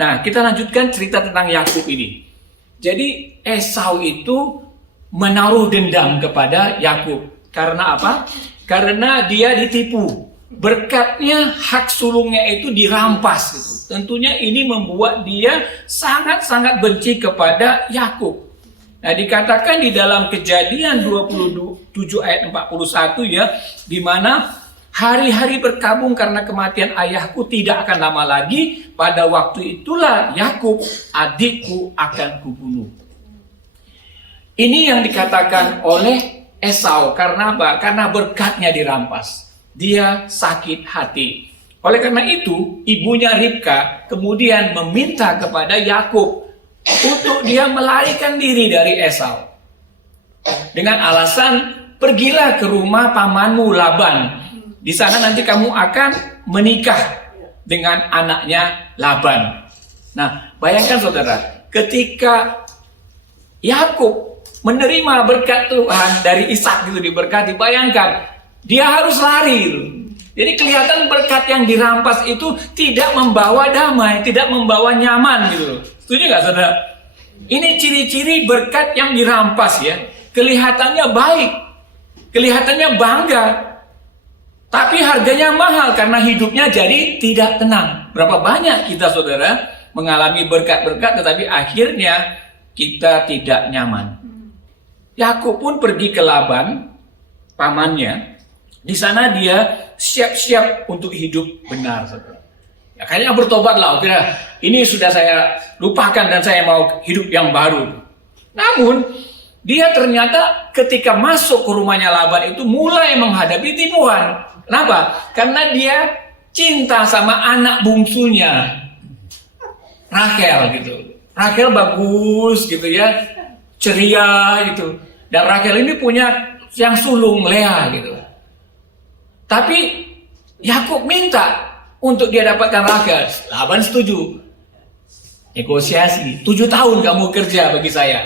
Nah, kita lanjutkan cerita tentang Yakub ini. Jadi Esau itu menaruh dendam kepada Yakub. Karena apa? Karena dia ditipu. Berkatnya, hak sulungnya itu dirampas gitu. Tentunya ini membuat dia sangat-sangat benci kepada Yakub. Nah, dikatakan di dalam Kejadian 27 ayat 41 ya, di mana hari-hari berkabung karena kematian ayahku tidak akan lama lagi. Pada waktu itulah Yakub, adikku, akan kubunuh. Ini yang dikatakan oleh Esau. Karena apa? Karena berkatnya dirampas. Dia sakit hati. Oleh karena itu, ibunya Ribka kemudian meminta kepada Yakub untuk dia melarikan diri dari Esau. Dengan alasan, pergilah ke rumah pamanmu Laban. Di sana nanti kamu akan menikah dengan anaknya Laban. Nah, bayangkan saudara, ketika Yakub menerima berkat Tuhan dari Ishak gitu diberkati, bayangkan dia harus lari. Jadi kelihatan berkat yang dirampas itu tidak membawa damai, tidak membawa nyaman gitu. Setuju nggak saudara? Ini ciri-ciri berkat yang dirampas ya. Kelihatannya baik, kelihatannya bangga, tapi harganya mahal karena hidupnya jadi tidak tenang. Berapa banyak kita saudara mengalami berkat-berkat tetapi akhirnya kita tidak nyaman. Yakub pun pergi ke Laban, pamannya. Di sana dia siap-siap untuk hidup benar, saudara. Ya, kayaknya bertobatlah, oke, ini sudah saya lupakan dan saya mau hidup yang baru. Namun dia ternyata ketika masuk ke rumahnya Laban itu mulai menghadapi tipuan. Kenapa? Karena dia cinta sama anak bungsunya, Rachel gitu. Rachel bagus gitu ya, ceria gitu. Dan Rachel ini punya yang sulung, Lea gitu. Tapi Yakub minta untuk dia dapatkan Rachel. Laban setuju. Negosiasi. 7 tahun kamu kerja bagi saya.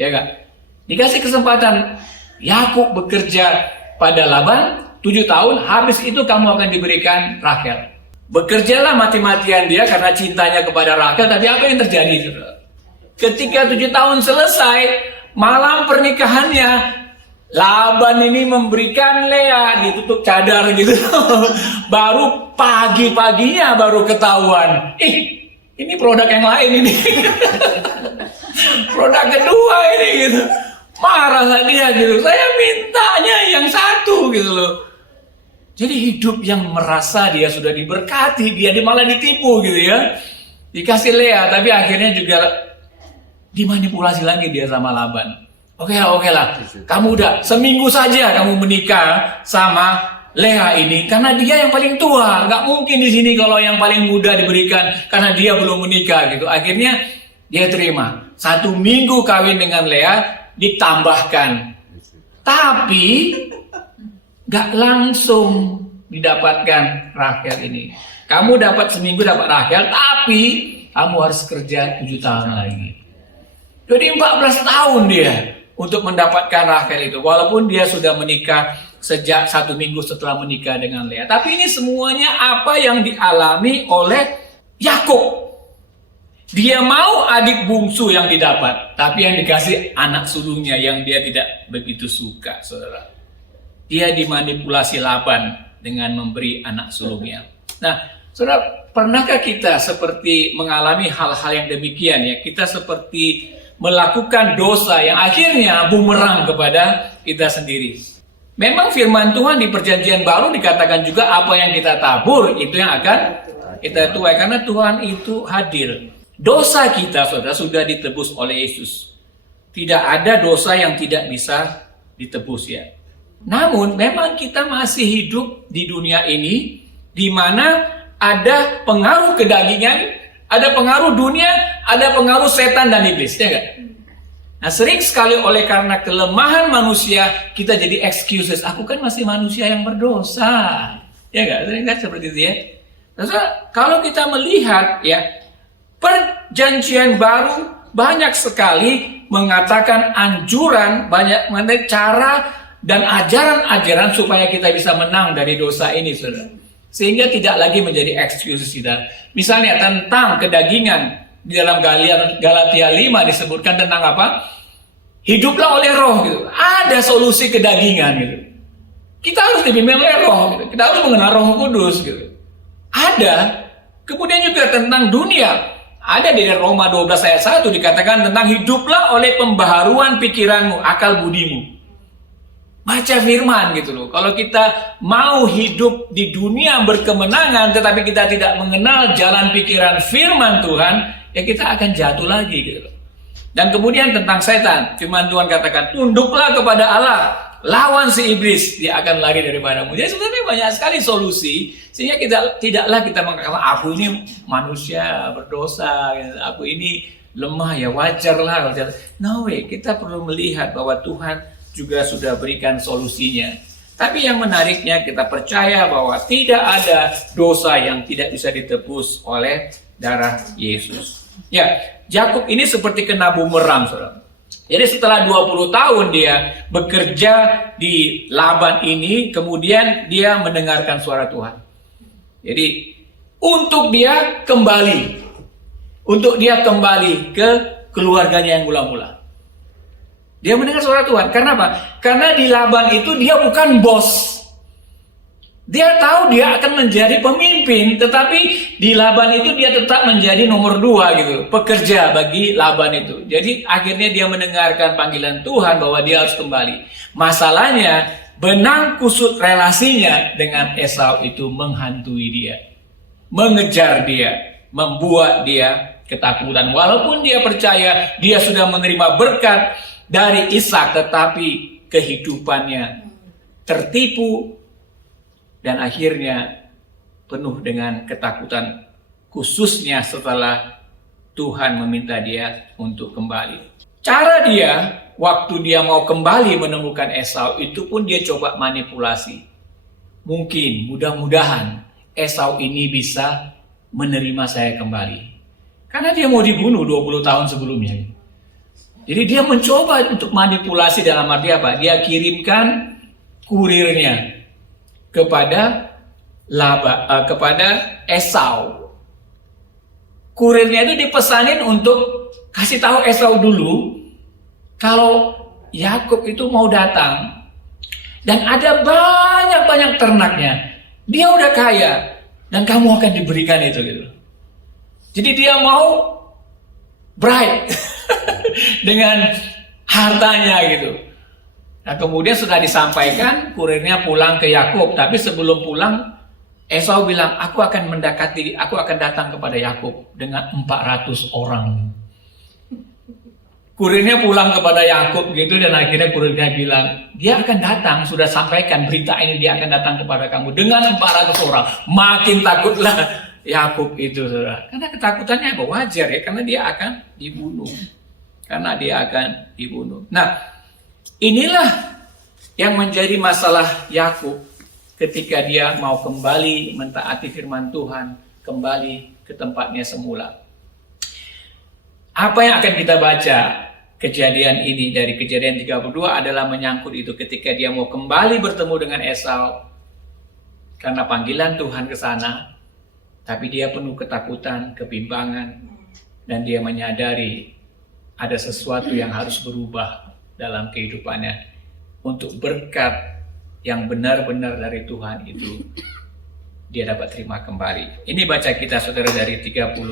Ya enggak? Dikasih kesempatan. Yakub bekerja pada Laban 7 tahun. Habis itu kamu akan diberikan Rachel. Bekerjalah mati-matian dia karena cintanya kepada Rachel. Tapi apa yang terjadi? Ketika 7 tahun selesai, malam pernikahannya, Laban ini memberikan Lea ditutup cadar gitu. Baru pagi-paginya baru ketahuan. Ini produk yang lain ini. Produk kedua ini gitu. Marah dia gitu. Saya mintanya yang satu gitu loh. Jadi hidup yang merasa dia sudah diberkati, dia malah ditipu gitu ya. Dikasih Lea, tapi akhirnya juga dimanipulasi lagi dia sama Laban. Oke lah. Kamu udah seminggu saja kamu menikah sama Lea ini karena dia yang paling tua. Nggak mungkin di sini kalau yang paling muda diberikan karena dia belum menikah gitu. Akhirnya dia terima. 1 minggu kawin dengan Lea ditambahkan. Tapi nggak langsung didapatkan Rachel ini. Kamu dapat seminggu dapat Rachel, tapi kamu harus kerja 7 tahun lagi. Jadi 14 tahun dia untuk mendapatkan Rachel itu. Walaupun dia sudah menikah sejak 1 minggu setelah menikah dengan Lea. Tapi ini semuanya apa yang dialami oleh Yakub. Dia mau adik bungsu yang didapat. Tapi yang dikasih anak sulungnya yang dia tidak begitu suka, saudara. Dia dimanipulasi Laban dengan memberi anak sulungnya. Nah, saudara, pernahkah kita seperti mengalami hal-hal yang demikian ya? Kita seperti melakukan dosa yang akhirnya bumerang kepada kita sendiri. Memang firman Tuhan di perjanjian baru dikatakan juga apa yang kita tabur itu yang akan kita tuai karena Tuhan itu hadir. Dosa kita saudara sudah ditebus oleh Yesus. Tidak ada dosa yang tidak bisa ditebus ya. Namun memang kita masih hidup di dunia ini di mana ada pengaruh kedagingan, ada pengaruh dunia, ada pengaruh setan dan iblis, ya enggak? Nah, sering sekali oleh karena kelemahan manusia, kita jadi excuses. Aku kan masih manusia yang berdosa. Ya enggak? Sering kan seperti itu ya? Nah, kalau kita melihat ya, perjanjian baru banyak sekali mengatakan anjuran, banyak mengenai cara dan ajaran-ajaran supaya kita bisa menang dari dosa ini, saudara. Sehingga tidak lagi menjadi excuses kita. Misalnya tentang kedagingan, di dalam Galatia 5 disebutkan tentang apa? Hiduplah oleh roh gitu. Ada solusi kedagingan gitu. Kita harus dibimbing oleh roh gitu. Kita harus mengenal Roh Kudus gitu. Ada. Kemudian juga tentang dunia. Ada di Roma 12 ayat 1 dikatakan tentang hiduplah oleh pembaharuan pikiranmu, akal budimu. Baca firman gitu loh. Kalau kita mau hidup di dunia berkemenangan tetapi kita tidak mengenal jalan pikiran firman Tuhan, ya kita akan jatuh lagi gitu loh. Dan kemudian tentang setan, firman Tuhan katakan, tunduklah kepada Allah, lawan si iblis, dia akan lari daripadamu. Jadi sebenarnya banyak sekali solusi sehingga tidaklah kita mengatakan aku ini manusia berdosa, aku ini lemah, ya wajar lah. No way, kita perlu melihat bahwa Tuhan juga sudah berikan solusinya. Tapi yang menariknya kita percaya bahwa tidak ada dosa yang tidak bisa ditebus oleh darah Yesus. Ya, Yakub ini seperti kena bumerang, saudara. Jadi setelah 20 tahun dia bekerja di Laban ini, kemudian dia mendengarkan suara Tuhan. Jadi untuk dia kembali ke keluarganya yang mula-mula. Dia mendengar suara Tuhan. Karena apa? Karena di Laban itu dia bukan bos. Dia tahu dia akan menjadi pemimpin, tetapi di Laban itu dia tetap menjadi nomor 2 gitu, pekerja bagi Laban itu. Jadi akhirnya dia mendengarkan panggilan Tuhan bahwa dia harus kembali. Masalahnya, benang kusut relasinya dengan Esau itu menghantui dia, mengejar dia, membuat dia ketakutan. Walaupun dia percaya dia sudah menerima berkat dari Ishak, tetapi kehidupannya tertipu dan akhirnya penuh dengan ketakutan, khususnya setelah Tuhan meminta dia untuk kembali. Cara dia, waktu dia mau kembali menemukan Esau, itu pun dia coba manipulasi. Mungkin, mudah-mudahan Esau ini bisa menerima saya kembali. Karena dia mau dibunuh 20 tahun sebelumnya. Jadi dia mencoba untuk manipulasi dalam arti apa? Dia kirimkan kurirnya kepada Esau. Kurirnya itu dipesanin untuk kasih tahu Esau dulu kalau Yakub itu mau datang dan ada banyak ternaknya. Dia udah kaya dan kamu akan diberikan itu gitu. Jadi dia mau bribe dengan hartanya gitu. Nah kemudian sudah disampaikan, kurirnya pulang ke Yakub. Tapi sebelum pulang, Esau bilang, aku akan datang kepada Yakub dengan 400 orang. Kurirnya pulang kepada Yakub gitu, dan akhirnya kurirnya bilang, dia akan datang, sudah sampaikan berita ini, dia akan datang kepada kamu dengan 400 orang. Makin takutlah Yakub itu, saudara. Karena ketakutannya apa? Wajar ya, karena dia akan dibunuh. Nah, inilah yang menjadi masalah Yakub ketika dia mau kembali mentaati firman Tuhan, kembali ke tempatnya semula. Apa yang akan kita baca kejadian ini dari Kejadian 32 adalah menyangkut itu ketika dia mau kembali bertemu dengan Esau karena panggilan Tuhan ke sana, tapi dia penuh ketakutan, kebimbangan, dan dia menyadari ada sesuatu yang harus berubah dalam kehidupannya untuk berkat yang benar-benar dari Tuhan itu dia dapat terima kembali. Ini baca kita saudara dari 32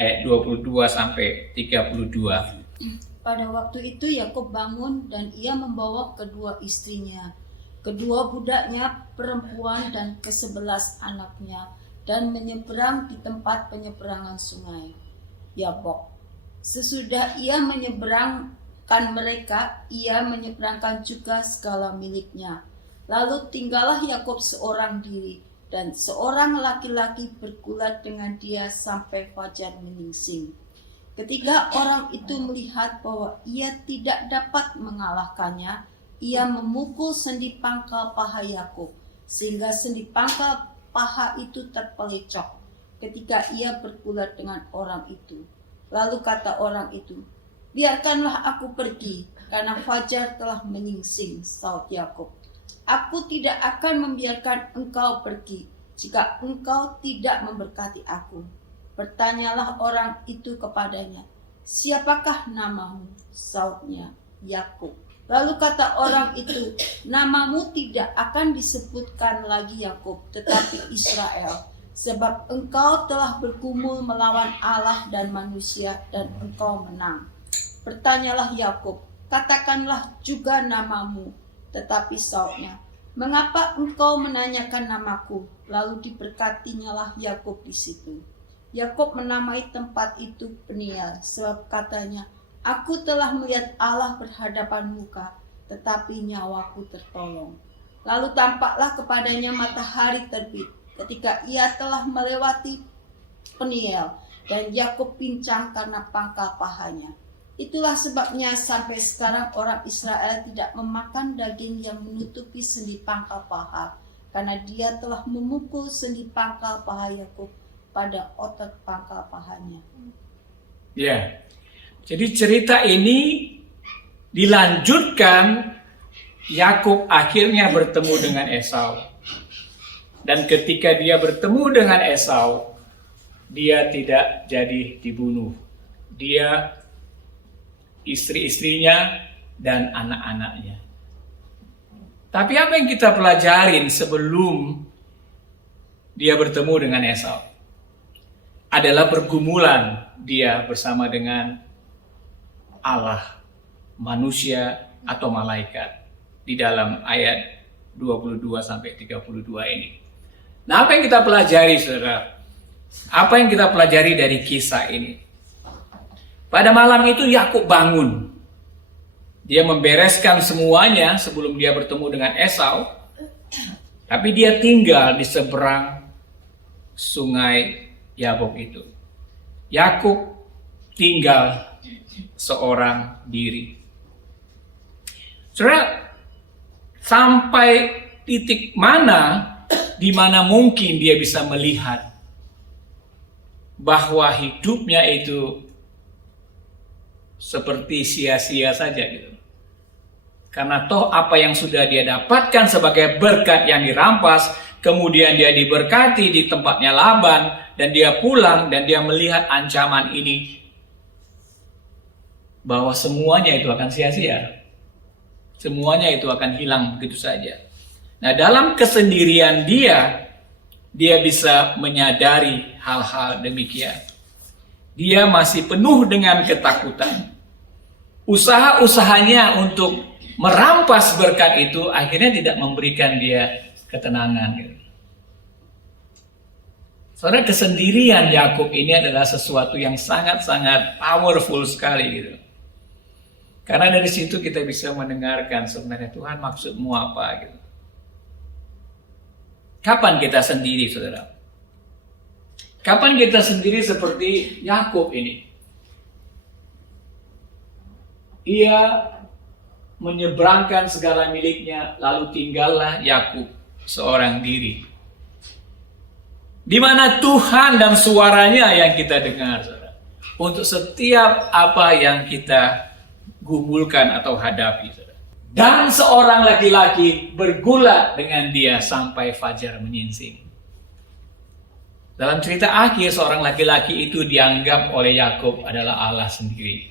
ayat 22 sampai 32. Pada waktu itu Yakub bangun dan ia membawa kedua istrinya, kedua budaknya perempuan dan ke-11 anaknya, dan menyeberang di tempat penyeberangan sungai Yabok. Sesudah ia menyeberangkan mereka, ia menyeberangkan juga segala miliknya. Lalu tinggallah Yakub seorang diri, dan seorang laki-laki bergulat dengan dia sampai fajar menyingsing. Ketika orang itu melihat bahwa ia tidak dapat mengalahkannya, ia memukul sendi pangkal paha Yakub, sehingga sendi pangkal paha itu terpelecok ketika ia bergulat dengan orang itu. Lalu kata orang itu, biarkanlah aku pergi, karena fajar telah menyingsing, saut Yakub. Aku tidak akan membiarkan engkau pergi jika engkau tidak memberkati aku. Bertanyalah orang itu kepadanya, siapakah namamu? Sautnya, Yakub. Lalu kata orang itu, namamu tidak akan disebutkan lagi Yakub, tetapi Israel. Sebab engkau telah bergumul melawan Allah dan manusia, dan engkau menang. Bertanyalah Yakub, katakanlah juga namamu. Tetapi sautnya, mengapa engkau menanyakan namaku? Lalu diberkatinyalah Yakub di situ. Yakub menamai tempat itu Peniel, sebab katanya, aku telah melihat Allah berhadapan muka, tetapi nyawaku tertolong. Lalu tampaklah kepadanya matahari terbit, ketika ia telah melewati Peniel, dan Yakub pincang karena pangkal pahanya. Itulah sebabnya sampai sekarang orang Israel tidak memakan daging yang menutupi sendi pangkal paha, karena dia telah memukul sendi pangkal paha Yakub pada otot pangkal pahanya. Ya, jadi cerita ini dilanjutkan. Yakub akhirnya bertemu dengan Esau, dan ketika dia bertemu dengan Esau, dia tidak jadi dibunuh. Dia, istri-istrinya, dan anak-anaknya. Tapi apa yang kita pelajarin sebelum dia bertemu dengan Esau adalah pergumulan dia bersama dengan Allah, manusia, atau malaikat di dalam ayat 22-32 ini. Nah, apa yang kita pelajari, saudara? Apa yang kita pelajari dari kisah ini? Pada malam itu Yakub bangun. Dia membereskan semuanya sebelum dia bertemu dengan Esau. Tapi dia tinggal di seberang sungai Yabok itu. Yakub tinggal seorang diri. Saudara, sampai titik mana di mana mungkin dia bisa melihat bahwa hidupnya itu seperti sia-sia saja gitu. Karena toh apa yang sudah dia dapatkan sebagai berkat yang dirampas, kemudian dia diberkati di tempatnya Laban, dan dia pulang dan dia melihat ancaman ini, bahwa semuanya itu akan sia-sia. Semuanya itu akan hilang begitu saja. Nah, dalam kesendirian dia bisa menyadari hal-hal demikian. Dia masih penuh dengan ketakutan. Usaha-usahanya untuk merampas berkat itu akhirnya tidak memberikan dia ketenangan. Saudara, kesendirian Yakub ini adalah sesuatu yang sangat-sangat powerful sekali gitu. Karena dari situ kita bisa mendengarkan sebenarnya Tuhan maksudmu apa gitu. Kapan kita sendiri, saudara? Kapan kita sendiri seperti Yakub ini? Ia menyeberangkan segala miliknya, lalu tinggallah Yakub seorang diri. Di mana Tuhan dan suaranya yang kita dengar, saudara. Untuk setiap apa yang kita gumulkan atau hadapi, saudara. Dan seorang laki-laki bergulat dengan dia sampai fajar menyingsing. Dalam cerita akhir, seorang laki-laki itu dianggap oleh Yakub adalah Allah sendiri.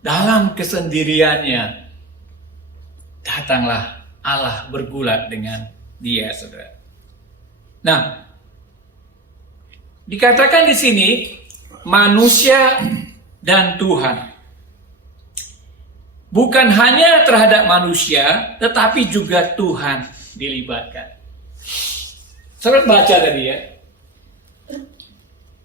Dalam kesendiriannya, datanglah Allah bergulat dengan dia, saudara. Nah, dikatakan di sini manusia dan Tuhan. Bukan hanya terhadap manusia, tetapi juga Tuhan dilibatkan. Saudara baca tadi ya.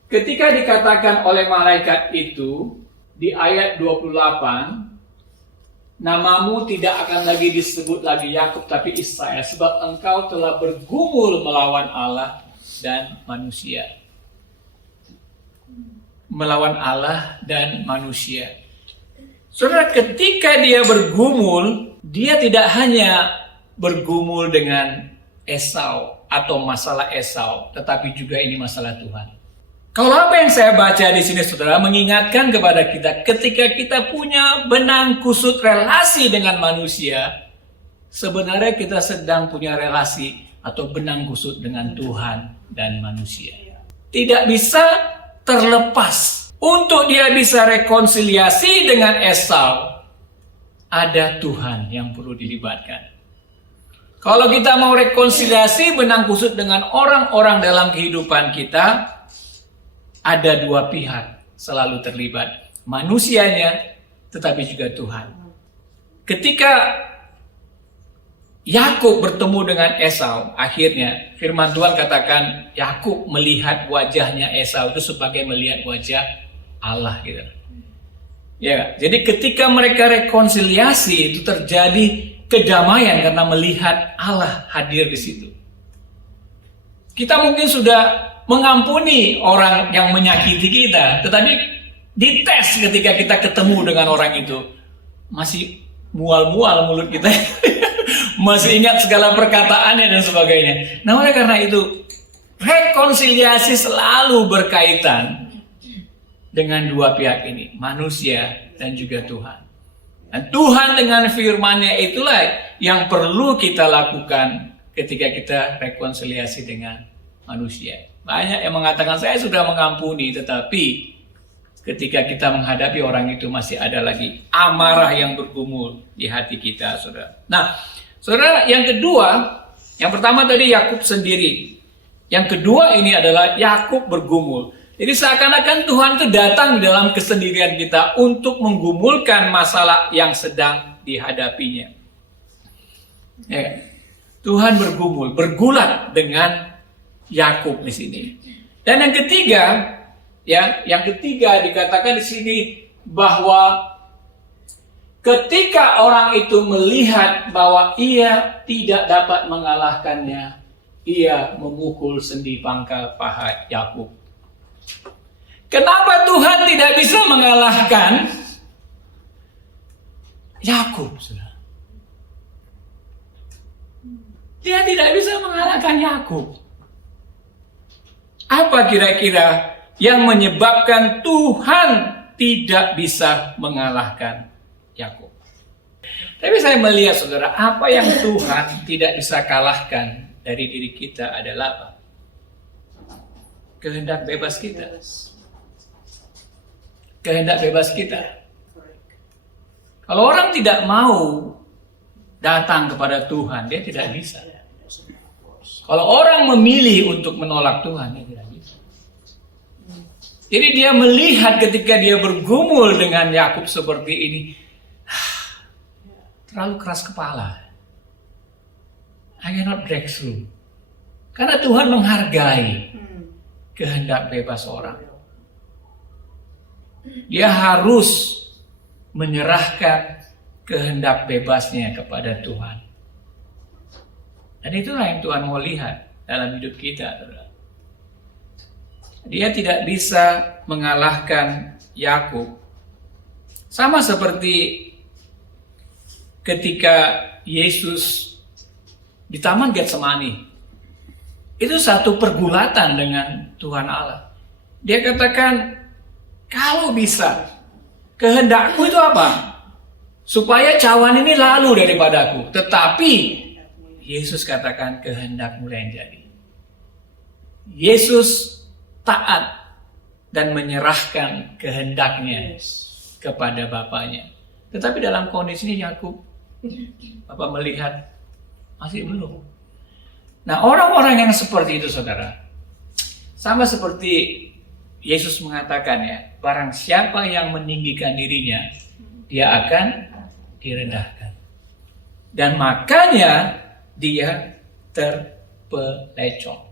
Ketika dikatakan oleh malaikat itu di ayat 28, namamu tidak akan lagi disebut lagi Yakub tapi Israel, sebab engkau telah bergumul melawan Allah dan manusia. Melawan Allah dan manusia. Saudara, ketika dia bergumul, dia tidak hanya bergumul dengan Esau atau masalah Esau, tetapi juga ini masalah Tuhan. Kalau apa yang saya baca di sini, saudara, mengingatkan kepada kita ketika kita punya benang kusut relasi dengan manusia, sebenarnya kita sedang punya relasi atau benang kusut dengan Tuhan dan manusia. Tidak bisa terlepas. Untuk dia bisa rekonsiliasi dengan Esau, ada Tuhan yang perlu dilibatkan. Kalau kita mau rekonsiliasi benang kusut dengan orang-orang dalam kehidupan kita, ada dua pihak selalu terlibat. Manusianya, tetapi juga Tuhan. Ketika Yakub bertemu dengan Esau, akhirnya firman Tuhan katakan Yakub melihat wajahnya Esau itu sebagai melihat wajah Allah gitu. Ya, jadi ketika mereka rekonsiliasi itu terjadi kedamaian karena melihat Allah hadir di situ. Kita mungkin sudah mengampuni orang yang menyakiti kita, tetapi dites ketika kita ketemu dengan orang itu masih mual-mual mulut kita. Masih ingat segala perkataannya dan sebagainya. Nah, oleh karena itu, rekonsiliasi selalu berkaitan dengan dua pihak ini, manusia dan juga Tuhan. Dan Tuhan dengan firman-Nya itulah yang perlu kita lakukan ketika kita rekonsiliasi dengan manusia. Banyak yang mengatakan saya sudah mengampuni, tetapi ketika kita menghadapi orang itu masih ada lagi amarah yang bergumul di hati kita, saudara. Nah, saudara, yang kedua, yang pertama tadi Yakub sendiri. Yang kedua ini adalah Yakub bergumul. Jadi seakan-akan Tuhan itu datang di dalam kesendirian kita untuk menggumulkan masalah yang sedang dihadapinya. Ya, Tuhan bergumul, bergulat dengan Yakub di sini. Dan yang ketiga, yang ketiga dikatakan di sini bahwa ketika orang itu melihat bahwa ia tidak dapat mengalahkannya, ia memukul sendi pangkal paha Yakub. Kenapa Tuhan tidak bisa mengalahkan Yakub? Dia tidak bisa mengalahkan Yakub. Apa kira-kira yang menyebabkan Tuhan tidak bisa mengalahkan Yakub? Tapi saya melihat, saudara, apa yang Tuhan tidak bisa kalahkan dari diri kita adalah apa? Kehendak bebas kita. Kehendak bebas kita. Kalau orang tidak mau datang kepada Tuhan, dia tidak bisa. Kalau orang memilih untuk menolak Tuhan, dia tidak bisa. Jadi dia melihat ketika dia bergumul dengan Yakub seperti ini, terlalu keras kepala. I cannot break through. Karena Tuhan menghargai kehendak bebas orang. Dia harus menyerahkan kehendak bebasnya kepada Tuhan. Dan itulah yang Tuhan mau lihat dalam hidup kita. Dia tidak bisa mengalahkan Yakub. Sama seperti ketika Yesus di Taman Getsemani. Itu satu pergulatan dengan Tuhan Allah. Dia katakan, kalau bisa, kehendakmu itu apa? Supaya cawan ini lalu daripadaku. Tetapi Yesus katakan kehendakmu yang jadi. Yesus taat dan menyerahkan kehendaknya kepada Bapaknya. Tetapi dalam kondisi ini Yakub, Bapak melihat masih belum. Nah, orang-orang yang seperti itu, saudara, sama seperti Yesus mengatakan ya, barang siapa yang meninggikan dirinya, dia akan direndahkan. Dan makanya dia terpelecong.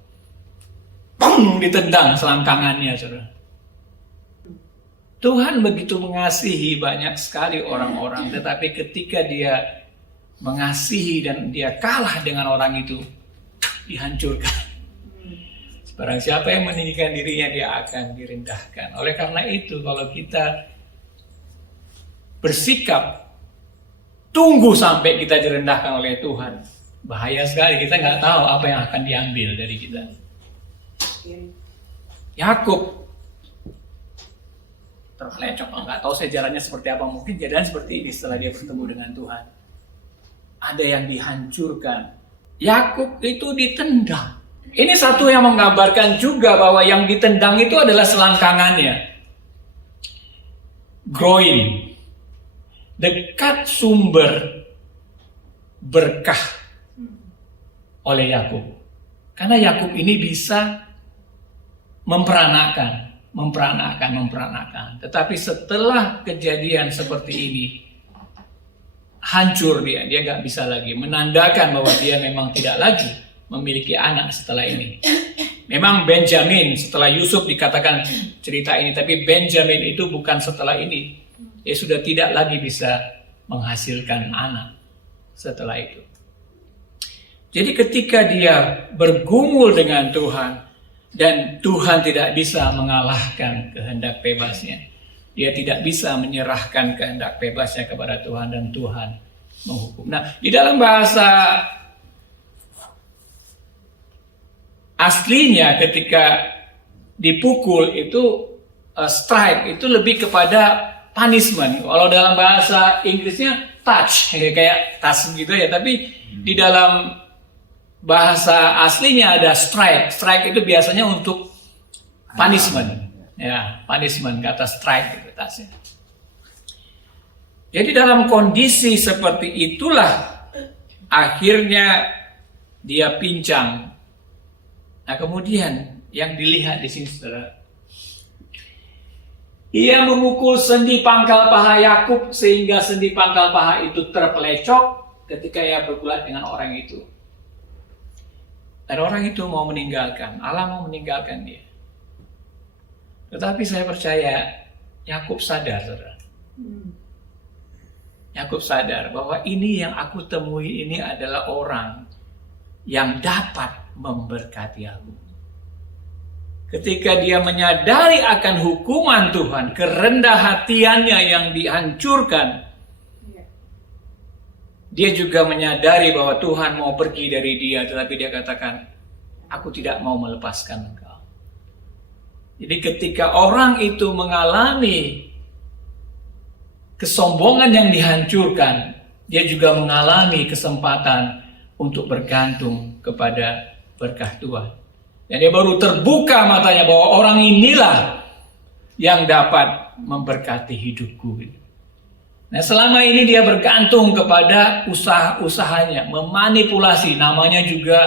Peng, ditendang selangkangannya, saudara. Tuhan begitu mengasihi banyak sekali orang-orang, tetapi ketika dia mengasihi dan dia kalah dengan orang itu, dihancurkan. Barang siapa yang meninggikan dirinya, dia akan direndahkan. Oleh karena itu, kalau kita bersikap tunggu sampai kita direndahkan oleh Tuhan, bahaya sekali. Kita nggak tahu apa yang akan diambil dari kita. Yakub terpelecok, nggak tahu sejarahnya seperti apa. Mungkin kejadian seperti ini setelah dia bertemu dengan Tuhan. ada yang dihancurkan. Yakub itu ditendang. Ini satu yang menggambarkan juga bahwa yang ditendang itu adalah selangkangannya. Groin, dekat sumber berkah oleh Yakub. Karena Yakub ini bisa memperanakan. Tetapi setelah kejadian seperti ini, hancur dia nggak bisa lagi, menandakan bahwa dia memang tidak lagi memiliki anak setelah ini. Memang Benjamin setelah Yusuf dikatakan cerita ini, tapi Benjamin itu bukan setelah ini. Dia sudah tidak lagi bisa menghasilkan anak setelah itu. Jadi ketika dia bergumul dengan Tuhan dan Tuhan tidak bisa mengalahkan kehendak bebasnya, dia tidak bisa menyerahkan kehendak bebasnya kepada Tuhan dan Tuhan menghukum. Nah, di dalam bahasa aslinya ketika dipukul itu strike itu lebih kepada punishment. Kalau dalam bahasa Inggrisnya touch, kayak touch gitu ya. Tapi di dalam bahasa aslinya ada strike. Strike itu biasanya untuk punishment. Ya, punishment, kata strike itu touchnya. Jadi dalam kondisi seperti itulah akhirnya dia pincang. Nah, kemudian yang dilihat di sini, saudara, ia memukul sendi pangkal paha Yakub sehingga sendi pangkal paha itu terpelecok ketika ia bergulat dengan orang itu. Dan orang itu mau meninggalkan, Allah mau meninggalkan dia. Tetapi saya percaya Yakub sadar, saudara. Yakub sadar bahwa ini yang aku temui ini adalah orang yang dapat memberkati aku. Ketika dia menyadari akan hukuman Tuhan, kerendah hatiannya yang dihancurkan, dia juga menyadari bahwa Tuhan mau pergi dari dia, tetapi dia katakan, aku tidak mau melepaskan engkau. Jadi ketika orang itu mengalami kesombongan yang dihancurkan, dia juga mengalami kesempatan untuk bergantung kepada berkah Tuhan. Dan dia baru terbuka matanya bahwa orang inilah yang dapat memberkati hidupku. Nah, selama ini dia bergantung kepada usaha-usahanya, memanipulasi, namanya juga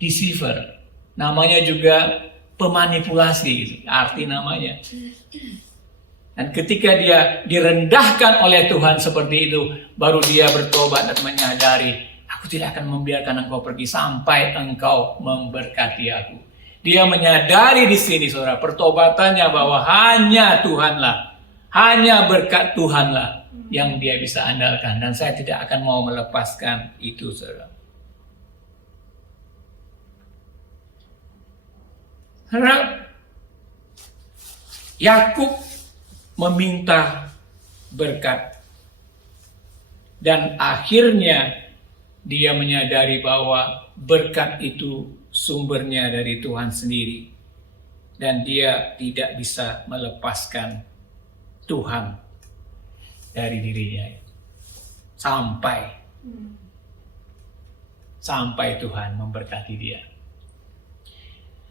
deceiver, namanya juga pemanipulasi, arti namanya. Dan ketika dia direndahkan oleh Tuhan seperti itu, baru dia bertobat dan menyadari, aku tidak akan membiarkan engkau pergi sampai engkau memberkati aku. Dia menyadari di sini, saudara, pertobatannya bahwa hanya Tuhanlah, hanya berkat Tuhanlah yang dia bisa andalkan. Dan saya tidak akan mau melepaskan itu, saudara. Harap Yakub meminta berkat. Dan akhirnya dia menyadari bahwa berkat itu sumbernya dari Tuhan sendiri. Dan dia tidak bisa melepaskan Tuhan dari dirinya. Sampai Tuhan memberkati dia.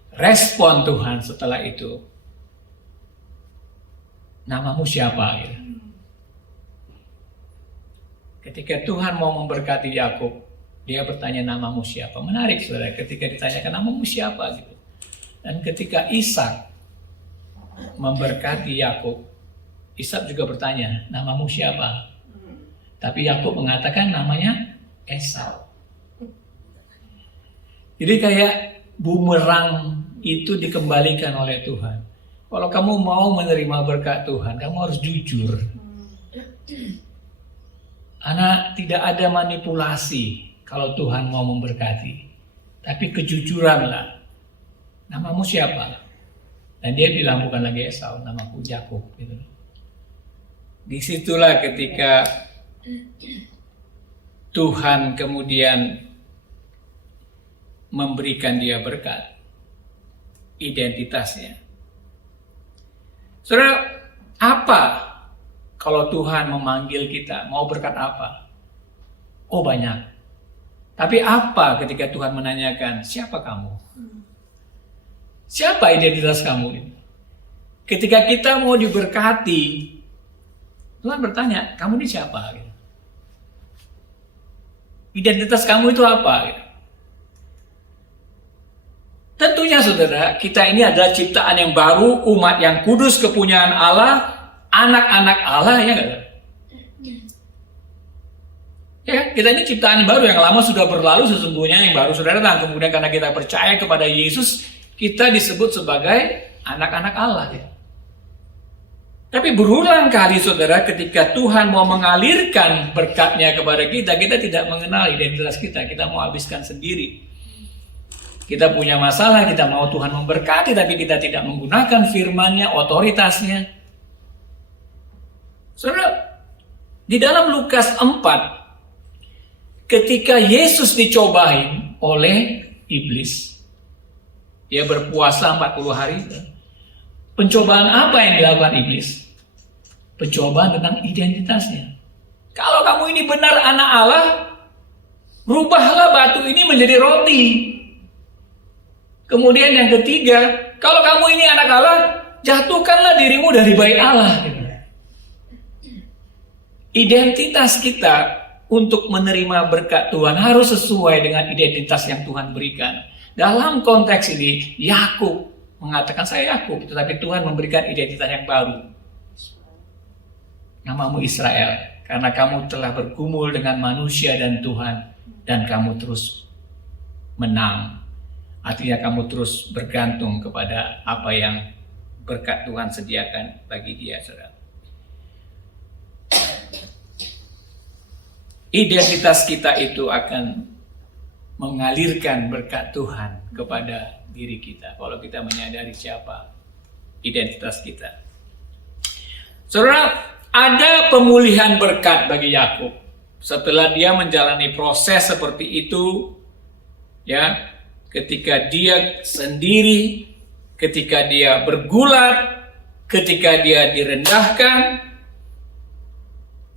Respon Tuhan setelah itu, namamu siapa? Gitu. Ketika Tuhan mau memberkati Yakub, dia bertanya namamu siapa. Menarik, saudara, ketika ditanyakan namamu siapa gitu. Dan ketika Ishak memberkati Yakub, Ishak juga bertanya namamu siapa. Tapi Yakub mengatakan namanya Esau. Jadi kayak bumerang itu dikembalikan oleh Tuhan. Kalau kamu mau menerima berkat Tuhan, kamu harus jujur. Karena tidak ada manipulasi kalau Tuhan mau memberkati. Tapi kejujuranlah. Namamu siapa? Dan dia bilang bukan lagi Esau, namaku Yakub. Gitu. Disitulah ketika Tuhan kemudian memberikan dia berkat, identitasnya. Saudara, apa kalau Tuhan memanggil kita, mau berkat apa? Oh banyak. Tapi apa ketika Tuhan menanyakan, siapa kamu? Siapa identitas kamu? Ketika kita mau diberkati, Tuhan bertanya, kamu ini siapa? Identitas kamu itu apa? Tentunya saudara, kita ini adalah ciptaan yang baru, umat yang kudus, kepunyaan Allah, anak-anak Allah, ya enggak? Ya, kita ini ciptaan baru, yang lama sudah berlalu, sesungguhnya yang baru sudah datang. Kemudian karena kita percaya kepada Yesus, kita disebut sebagai anak-anak Allah. Ya. Tapi berulang kali saudara, ketika Tuhan mau mengalirkan berkatnya kepada kita, kita tidak mengenal identitas kita mau habiskan sendiri. Kita punya masalah, kita mau Tuhan memberkati, tapi kita tidak menggunakan firman-Nya, otoritasnya. Saudara, di dalam Lukas 4, ketika Yesus dicobain oleh iblis, dia berpuasa 40 hari. Pencobaan apa yang dilakukan iblis? Pencobaan tentang identitasnya. Kalau kamu ini benar anak Allah, rubahlah batu ini menjadi roti. Kemudian yang ketiga, kalau kamu ini anak Allah, jatuhkanlah dirimu dari bait Allah. Identitas kita untuk menerima berkat Tuhan harus sesuai dengan identitas yang Tuhan berikan. Dalam konteks ini, Yakub mengatakan saya Yakub, tetapi Tuhan memberikan identitas yang baru. Namamu Israel, karena kamu telah bergumul dengan manusia dan Tuhan, dan kamu terus menang. Artinya kamu terus bergantung kepada apa yang berkat Tuhan sediakan bagi dia, saudara. Identitas kita itu akan mengalirkan berkat Tuhan kepada diri kita. Kalau kita menyadari siapa identitas kita. Saudara, ada pemulihan berkat bagi Yakub. Setelah dia menjalani proses seperti itu, ya, ketika dia sendiri, ketika dia bergulat, ketika dia direndahkan,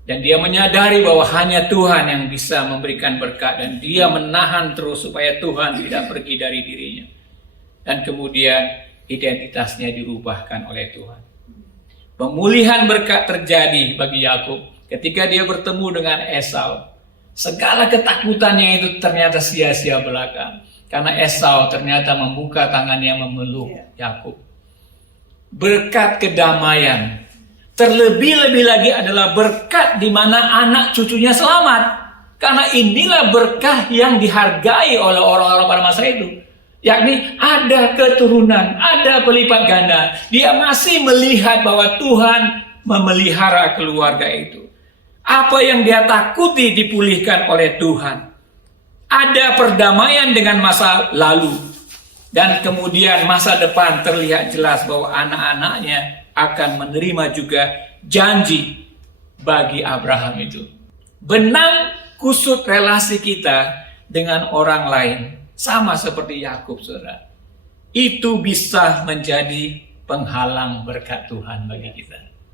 dan dia menyadari bahwa hanya Tuhan yang bisa memberikan berkat, dan dia menahan terus supaya Tuhan tidak pergi dari dirinya. Dan kemudian identitasnya dirubahkan oleh Tuhan. Pemulihan berkat terjadi bagi Yakub ketika dia bertemu dengan Esau. Segala ketakutannya itu ternyata sia-sia belaka. Karena Esau ternyata membuka tangannya memeluk Yakub. Berkat kedamaian. Terlebih-lebih lagi adalah berkat di mana anak cucunya selamat. Karena inilah berkah yang dihargai oleh orang-orang pada masa itu. Yakni ada keturunan, ada pelipat ganda. Dia masih melihat bahwa Tuhan memelihara keluarga itu. Apa yang dia takuti dipulihkan oleh Tuhan. Ada perdamaian dengan masa lalu. Dan kemudian masa depan terlihat jelas bahwa anak-anaknya akan menerima juga janji bagi Abraham itu. Benang kusut relasi kita dengan orang lain sama seperti Yakub, saudara. Itu bisa menjadi penghalang berkat Tuhan bagi kita.